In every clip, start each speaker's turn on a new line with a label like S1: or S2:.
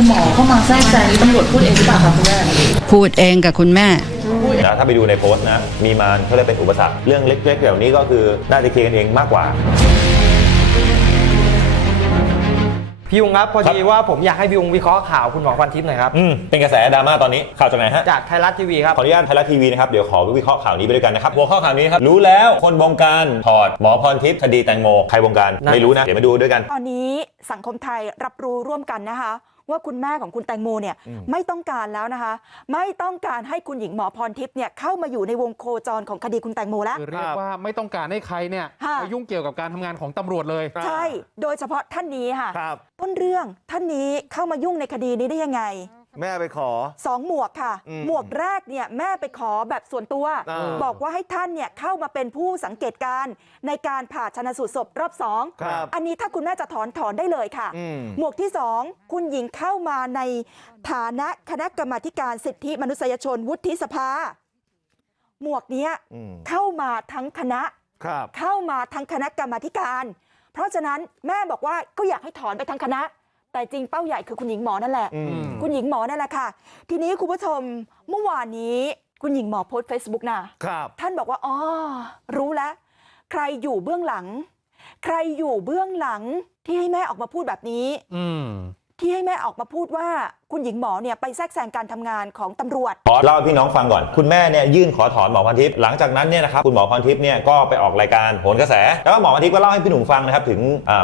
S1: คุณหมอเข้ามาแทรกแซงนี่ตำรวจพูดเองหรือเปล่าคะคุณแม่
S2: พูดเองกับคุณแม่
S3: นะถ้าไปดูในโพสต์นะ มีมารเขาเรียกเป็นอุปสรรค เรื่องเล็กๆแบบนี้ก็คือ น่าจะเคลียร์กันเองมากกว่า
S4: พี่ยุงครับพอ
S3: ครับ
S4: ดีว่าผมอยากให้พี่ยุงวิเคราะห์ข่าวคุณหมอพันทิพย์หน่อยครับ
S3: อืม เป็นกระแสดราม่าตอนนี้ ข่าวจากไหนฮะ
S4: จากไทยรัฐทีวีครับ
S3: ขออนุญาตไทยรัฐทีวีนะครับ เดี๋ยวขอวิเคราะห์ข่าวนี้ไปด้วยกันนะครับ หัวข้อข่าวนี้นะครับ รู้แล้วคนบงการถอดหมอพรทิพย์คดีแตงโม ใครบงการ
S4: นั่น
S3: ไม่รู้นะ เดี๋ยวมาดูด้วยกัน
S5: ตอนนี้สังคมไทยรับรู้ร่วมกันนะคะ ว่าคุณแม่ของคุณแตงโมเนี่ยไม่ต้องการแล้วนะคะไม่ต้องการให้คุณหญิงหมอพรทิพย์เนี่ยเข้ามาอยู่ในวงโคจรของคดีคุณแตงโมแล้ว
S6: คือเรียกว่าไม่ต้องการให้ใครเนี่ย
S5: ค่ะ
S6: มายุ่งเกี่ยวกับการทำงานของตำรวจเลย
S5: ใช่โดยเฉพาะท่านนี้ค่ะ
S7: ครับ
S5: ต้นเรื่องท่านนี้เข้ามายุ่งในคดีนี้ได้ยังไง
S7: แม่ไปขอ
S5: สองหมวกค่ะ
S7: อืม
S5: หมวกแรกเนี่ยแม่ไปขอแบบส่วนตัว
S7: อ่า
S5: บอกว่าให้ท่านเนี่ยเข้ามาเป็นผู้สังเกตการณ์ในการผ่าชนะสูตรศพรอบสอง
S7: ครับ
S5: อันนี้ถ้าคุณแม่จะถอนถอนได้เลยค่ะ
S7: อืม
S5: หมวกที่สองคุณหญิงเข้ามาในฐานะคณะกรรมาธิการสิทธิมนุษยชนวุฒิสภา หมวกเนี้ย
S7: อืม
S5: เข้ามาทั้งคณะ
S7: ครับ
S5: เข้ามาทั้งคณะกรรมาธิการ เพราะฉะนั้นแม่บอกว่าก็อยากให้ถอนไปทั้งคณะ แต่จริงเป้าใหญ่คือคุณหญิงหมอนั่นแหละ
S7: อืม
S5: คุณหญิงหมอนั่นแหละค่ะทีนี้คุณผู้ชมเมื่อวานนี้คุณหญิงหมอโพสต์เฟซบุ๊กนะครับท่านบอกว่าอ๋อรู้แล้วใครอยู่เบื้องหลังใครอยู่เบื้องหลังที่ให้แม่ออกมาพูดแบบนี้
S6: อืม
S5: ที่ให้แม่ออกมาพูดว่าคุณหญิงหมอเนี่ยไปแทรกแซงการทำงานของตำรวจ
S3: ขอเล่าให้พี่น้องฟังก่อน คุณแม่เนี่ยยื่นขอถอนหมอพรทิพย์หลังจากนั้นเนี่ยนะครับคุณหมอพรทิพย์เนี่ยก็ไปออกรายการโหนกระแส แล้วก็หมอพรทิพย์ก็เล่าให้พี่หนุ่มฟังนะครับถึง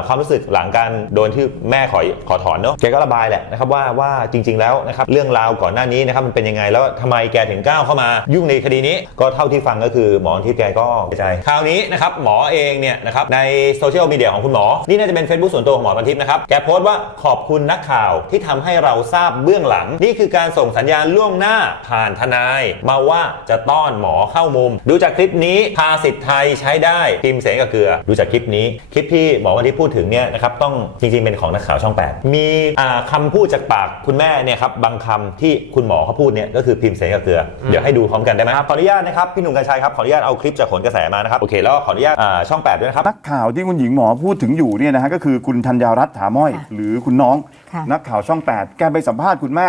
S3: ความรู้สึกหลังการโดนที่แม่ขอขอถอนเนาะแกก็ระบายแหละนะครับว่าว่าจริง ๆแล้วนะครับเรื่องราวก่อนหน้านี้นะครับมันเป็นยังไงแล้วทำไมแกถึงก้าวเข้ามายุ่งในคดีนี้ ก็เท่าที่ฟังก็คือหมอพรทิพย์แกก็เสียใจคราวนี้นะครับหมอเองเนี่ยนะครับในโซเชียลมีเดียของคุณหมอนี่น่าจะเป็น Facebook ส่วนตัวของหมอพรทิพย์นะครับแกโพสต์ว่าขอบคุณนักข่าวที่ทำให้เราทราบเบื้องหลัง นี่คือการส่งสัญญาณล่วงหน้าผ่านทนาย มาว่าจะต้อนหมอเข้ามุม ดูจากคลิปนี้ภาสิทธิ์ไทยใช้ได้พิมพ์เสงกับเกลือ ดูจากคลิปนี้ คลิปที่หมอวันที่พูดถึงเนี่ยนะครับต้องจริงๆเป็นของนักข่าวช่อง 8 มีอ่าคำพูดจากปากคุณแม่เนี่ยครับบางคำที่คุณหมอเขาพูดเนี่ยก็คือพิมพ์เสงกับเกลือ เดี๋ยวให้ดูพร้อมกันได้ไหมขออนุญาตนะครับพี่หนุ่มกัญชัยครับขออนุญาตเอาคลิปจากขนกระแสมานะครับโอเคแล้วก็ขออนุญาตอ่าช่อง8ด้วยนะครับ
S8: นักข่าวที่คุณหญิงหมอพูดถึงอยู่เนี่ยนะฮะก็คือคุณธัญญารัตน์ถาม้อย หรือคุณน้อง
S5: ค่ะ
S8: นักข่าวช่อง 8 แกไปสัมภาษณ์คุณแม่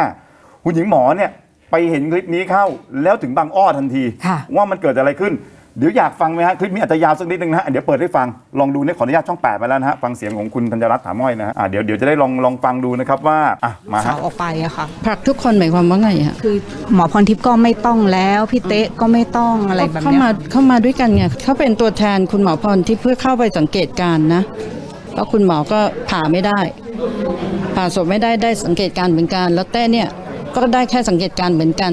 S8: คุณหญิงหมอเนี่ยไปเห็นคลิปนี้เข้าแล้วถึงบางอ้อทันที
S5: ค่ะ
S8: ว่ามันเกิดอะไรขึ้น เดี๋ยวอยากฟังไหมฮะ คลิปนี้อาจจะยาวสักนิดนึงนะฮะ เดี๋ยวเปิดให้ฟัง ลองดูเนี่ยขออนุญาตช่อง8มาแล้วนะฮะ ฟังเสียงของคุณธัญญารัตน์ถาม้อยนะฮะอะเดี๋ยวเดี๋ยวจะได้ลองลองฟังดูนะครับว่าอะมา
S2: สา
S8: ฮะ
S2: วออกไปอะค่ะผลักทุกคนหมายความว่าไงอะ
S9: คือหมอพรทิพย์ก็ไม่ต้องแล้วพี่เต๊ะก็ไม่ต้องอะไรแบบ
S2: เข้า
S9: เนี้ย
S2: มาเข้ามาด้วยกันไงเขาเป็นตัวแทนคุณหมอพรที่เพื่อเข้าไปสังเกตการณ์นะแล้วคุณหมอก็ผ่าไม่ได้ ผ่าศพไม่ได้ได้สังเกตการณ์เหมือนกัน แล้วเต้เนี่ยก็ได้แค่สังเกตการณ์เหมือนกัน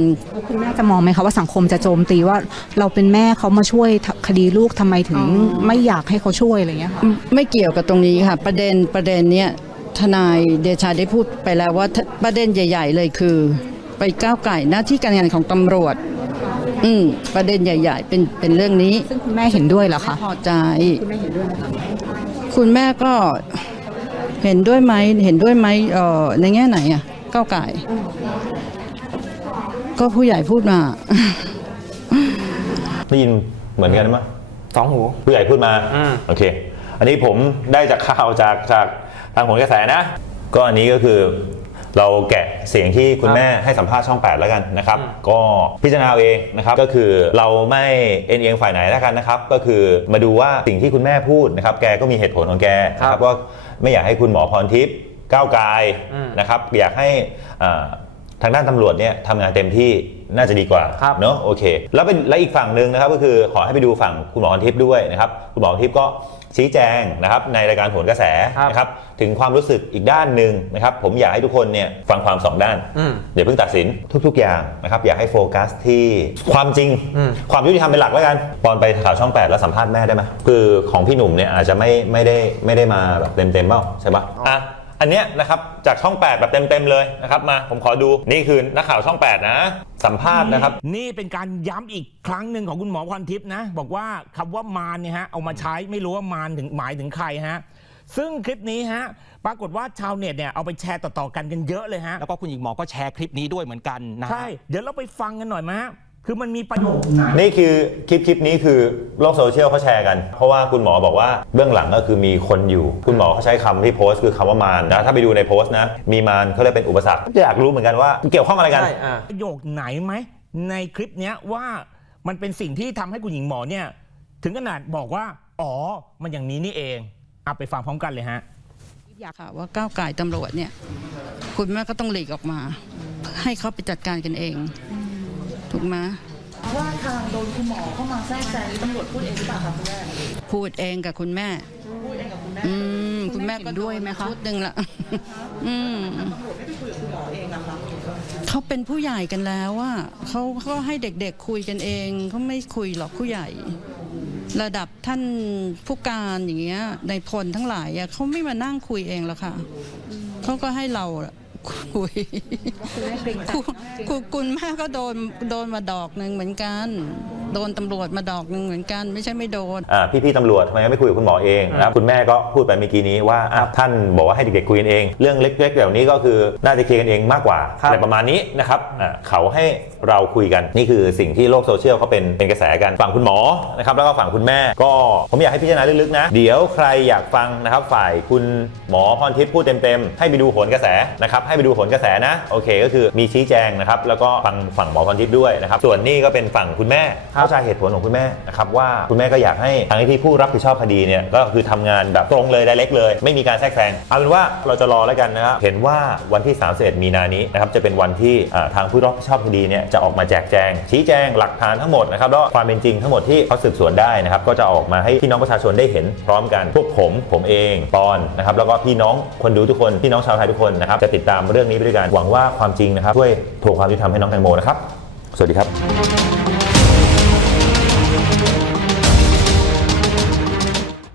S9: คุณแม่จะมองไหมคะว่าสังคมจะโจมตีว่าเราเป็นแม่เขามาช่วยคดีลูกทำไมถึงไม่อยากให้เขาช่วยอะไรเงี้ยค่ะ
S2: ไม่เกี่ยวกับตรงนี้ค่ะ ประเด็นประเด็นเนี้ยทนายเดชาได้พูดไปแล้วว่าทประเด็นใหญ่ ๆ เลยคือ ไปก้าวไก่หน้าที่การงานของตำรวจ อืมประเด็นใหญ่ ๆ เป็นเป็นเรื่องนี้
S9: ซึ่งคุณแม่เห็นด้วยเหรอคะ
S2: พอใจคุณแม่ก็เห็นด้วยไหม เห็นด้วยไหมเอ่อในแง่ไหนอะก้าวไก่ก็ผู้ใหญ่พูดมา
S3: ได้ยินเหมือนกันไหม
S4: สองหู
S3: ผู้ใหญ่พูดมา
S4: อืม
S3: โอเค อันนี้ผมได้จากข่าวจากจากทางผลกระแสนะ ก็อันนี้ก็คือ เราแกะเสียงที่คุณแม่ให้สัมภาษณ์ช่อง 8 แล้วกันนะครับ ก็พิจารณาเอาเองนะครับ ก็คือเราไม่เอ็นเอียงฝ่ายไหนแล้วกันนะครับ ก็คือมาดูว่าสิ่งที่คุณแม่พูดนะครับ แกก็มีเหตุผลของแกนะครับว่าไม่อยากให้คุณหมอพรทิพย์ก้าวไกล
S4: อืม
S3: นะครับ อยากให้อ่าทางด้านตำรวจเนี่ยทำงานเต็มที่ น่าจะดีกว่า
S4: ครับ
S3: เนอะโอเคแล้วเป็นและอีกฝั่งหนึ่งนะครับก็คือขอให้ไปดูฝั่งคุณหมอพรทิพย์ด้วยนะครับคุณหมอพรทิพย์ก็ชี้แจงนะครับในรายการโหนกระแส
S4: ครับ
S3: นะครับถึงความรู้สึกอีกด้านหนึ่งนะครับผมอยากให้ทุกคนเนี่ยฟังความสองด้าน
S4: อืม
S3: อย่าเพิ่งตัดสินทุก ๆ อย่างนะครับอยากให้โฟกัสที่ความจริง
S4: อืม
S3: ความยุติธรรมเป็นหลักแล้วกันตอนไปข่าวช่อง 8 แล้วสัมภาษณ์แม่ได้ไหมคือของพี่หนุ่มเนี่ยอาจจะไม่ไม่ได้ไม่ได้มาแบบเต็มๆเปล่าใช่ปะอะ อันเนี้ยนะครับจากช่อง 8 แบบเต็มๆเลยนะครับมาผมขอดูนี่คือนักข่าวช่อง 8 นะ สัมภาษณ์นะครับ
S10: นี่เป็นการย้ำอีกครั้งหนึ่งของคุณหมอพรทิพย์นะ บอกว่าคำว่ามารเนี่ยฮะเอามาใช้ไม่รู้ว่ามารถึงหมายถึงใครฮะ ซึ่งคลิปนี้ฮะปรากฏว่าชาวเน็ตเนี่ยเอาไปแชร์ต่อๆกันกันเยอะเลยฮะ
S11: แล้วก็คุณหญิงหมอก็แชร์คลิปนี้ด้วยเหมือนกันนะฮะ
S10: ใช่ เดี๋ยวเราไปฟังกันหน่อยไหมฮะ คือมันมีประโยคไหน
S3: นี่คือคลิปคลิปนี้คือโลกโซเชียลเขาแชร์กัน เพราะว่าคุณหมอบอกว่าเบื้องหลังก็คือมีคนอยู่ คุณหมอเขาใช้คำที่โพสต์คือคำว่ามารนะถ้าไปดูในโพสต์นะ มีมารเขาเรียกเป็นอุปสรรคอยากรู้เหมือนกันว่าเกี่ยวข้องอะไรกัน
S4: ใช่อ่า
S10: ประโยคไหนไหมในคลิปเนี้ยว่ามันเป็นสิ่งที่ทำให้คุณหญิงหมอเนี่ยถึงขนาดบอกว่า อ๋อ มันอย่างนี้นี่เองเอาไปฟังพร้อมกันเลยฮะ
S2: อยากค่ะว่าก้าวไก่ตำรวจเนี่ย คุณแม่ก็ต้องหลีกออกมา ให้เขาไปจัดการกันเอง ถูกไหม
S1: ว่าทางโดนคุณหมอเข้ามาแทรกแซงนี่ตำรวจพูดเองหรือเปล่าคะคุณแม่
S2: พูดเองกับคุณแม่
S1: พูดเองกับคุณแม่
S2: อืมคุณแม่ก็
S9: เห็นด้วยไหมคะ
S2: ชุดหนึ่งละอืม
S1: ตำรวจไม่ไปคุยกับคุณหมอเองนะคะ
S2: เขาเป็นผู้ใหญ่กันแล้วว่าเขาเขาให้เด็กๆคุยกันเองเขาไม่คุยหรอกผู้ใหญ่ ระดับท่านผู้การอย่างเงี้ยในพลทั้งหลายอะเขาไม่มานั่งคุยเองหรอกค่ะเขาก็ให้เรา คุยคุณคุณแม่ก็โดนโดนมาดอกหนึ่งเหมือนกัน โดนตำรวจมาดอกหนึ่งเหมือนกัน ไม่ใช่ไม่โดน
S3: อ่าพี่ๆตำรวจทำไมไม่คุยกับคุณหมอเองนะครับคุณแม่ก็พูดไปเมื่อกี้นี้ว่าอะท่านบอกว่าให้เด็กๆคุยกันเอง เรื่องเล็กๆแบบนี้ก็คือน่าจะเคลียร์กันเองมากกว่า
S4: ครับ
S3: อะไรประมาณนี้นะครับอ่าเขาให้เราคุยกันนี่คือสิ่งที่โลกโซเชียลเขาเป็นเป็นกระแสกันฝั่งคุณหมอนะครับแล้วก็ฝั่งคุณแม่ก็ผมอยากให้พิจารณาลึกๆนะเดี๋ยวใครอยากฟังนะครับฝ่ายคุณหมอพรทิพย์พูดเต็มๆให้ไปดูโหนกระแสนะครับให้ไปดูโหนกระแสนะโอเค ก็คือมีชี้แจงนะครับแล้วก็ฟังฝั่งหมอพรทิพย์ด้วยนะครับส่วนนี่ก็เป็นฝั่งคุณแม่เข้าใจเหตุผลของคุณแม่นะครับว่าคุณแม่ก็อยากให้ทางที่ผู้รับผิดชอบคดีเนี่ยก็คือทำงานแบบตรงเลย d ดเ e กเลย ไม่มีการแทรกแซงเอาเป็นว่าเราจะรอแล้วกันนะครับเห็นว่าวันที่ 31 มีนานี้นะครับจะเป็นวันที่ทางผู้รับผิดชอบคดีเนี่ยจะออกมาแจกแจง ชี้แจงหลักฐานทั้งหมดนะครับแล้วความเป็นจริงทั้งหมดที่เขาสืบสวนได้นะครับก็จะออกมาให้พี่น้องประชาชนได้เห็นพร้อมกันพวกผมผมเองปอนนะครับแล้วก็พี่น้องคนดูทุกคนพี่น้องชาวไทยทุกคนนะครับจะติดตามเรื่องนี้ไปด้วยกันหวังว่าความจริงนะครับช่วยทวงความยุติธรรมให้น้องแตงโมนะครับสวัสดีครับ